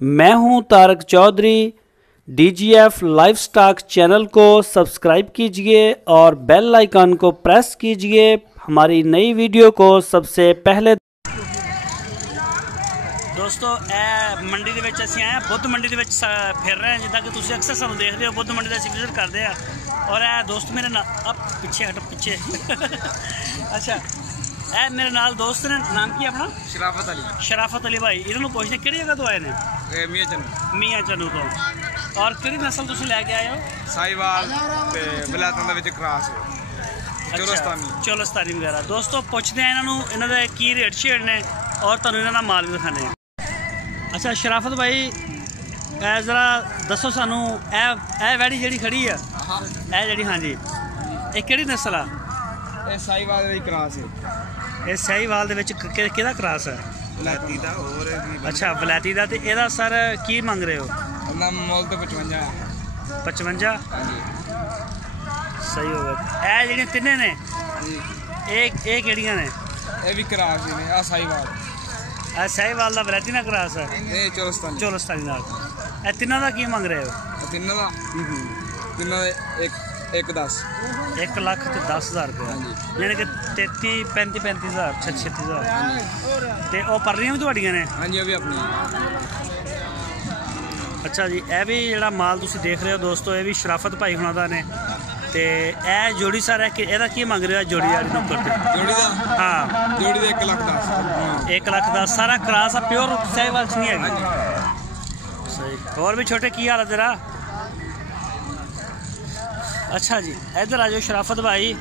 मैं हूं Tarak Chaudhary. DGF livestock channel को सब्सक्राइब कीजिए और बेल आइकन को प्रेस कीजिए हमारी नई वीडियो को सबसे पहले। दोस्तों मंडी ਦੇ ਵਿੱਚ ਅਸੀਂ ਆਏ बुद्ध मंडी ਦੇ ਵਿੱਚ फिर रहे हैं जिदा कि तुम अक्सर सानू देखते हो बुद्ध मंडी का ਅਸੀਂ विजिट करते हैं। और दोस्त मेरे नाल पिछे हट पिछे अच्छा मेरे नाल दोस्त ने नाम की अपना शराफत अली भाई इन्होंने पुछते कि जगह तो आए ने मियाँ चनू तो और कि नस्ल तुम लैके आए हो साहिवाल चोलस्तानी वगैरह। दोस्तों पुछते हैं इन्होंने की रेट शेड ने और तुहानू इन्हों माल भी दिखाने। अच्छा शराफत भाई जरा दसो सानू वैड़ी जी खड़ी है जी हाँ जी ये कि नस्ल आ साहिवाल सहीवाल कि क्रास है अच्छा वलैती का तो यदा सर की मंग रहे हो मोल तो 55 सही हो गया। ये तिने ने ने भी क्रास ही ने साहिवाल सहीवाल का वलैती ना क्रास है चोलस्तानी तिना का की मंग रहे हो एक 1,10,000 रुपया यानी कि 33-35,000 36,000 तो वह परलियां भी तुहाडियां ने। हाँ जी भी अपनी। अच्छा जी यह भी जो माल तुम देख रहे हो दोस्तों ये भी शराफत भाई हुणा दा ने ते ए जोड़ी सर एदा की मंग रहे हो जोड़ी वाली नंबर ते जोड़ी दा हाँ जोड़ी दा 1,10,000 सारा क्रास है प्योर साहिवाल नहीं है सही। और भी छोटे की हाल है तेरा। अच्छा जी इधर आ जाओ शराफत भाई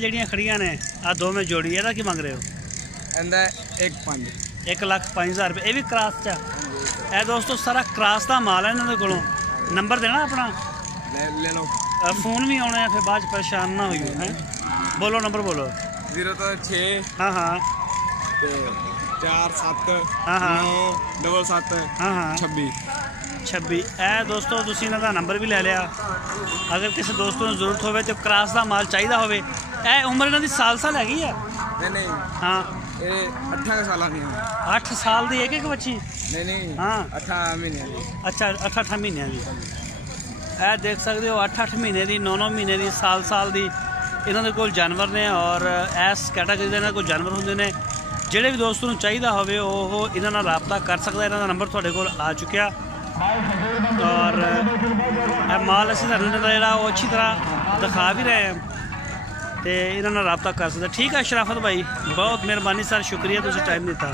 जड़ियाँ खड़ियाँ ने आ दो में जोड़ी एदा की मंग रहे हो 1,05,000 रुपये ये भी क्रास चा है दोस्तों सारा क्रास का माल है इन्होंने को नंबर देना अपना ले लो फोन भी आने फिर बाद परेशान ना हो है बोलो नंबर बोलो 06 हाँ हाँ 47 हाँ हाँ 977 हाँ हाँ 26 दोस्तों तुसी इन्हां दा नंबर भी ले लिया अगर किसी दोस्त को जरूरत हो तो क्रास का माल चाहिए हो उम्र इन्हां दी साल हैगी है नहीं हाँ 8 साल 8 साल की एक बच्ची नहीं हाँ 8 महीने अच्छा 8 महीने की देख सकते हो 8 महीने की 9 महीने की साल की इन्होंने कोल जानवर ने और इस कैटागरी के कोल जानवर होंगे ने जेडे भी दोस्त को चाहिए हो इन्होंने रबता कर सकता इन्हों का नंबर थोड़े को आ चुकिया और माल असी जो अच्छी तरह दिखा भी रहे हैं तो इन्होंने रबता कर सकते। ठीक है शराफत भाई बहुत मेहरबानी सर शुक्रिया तुम टाइम दिता।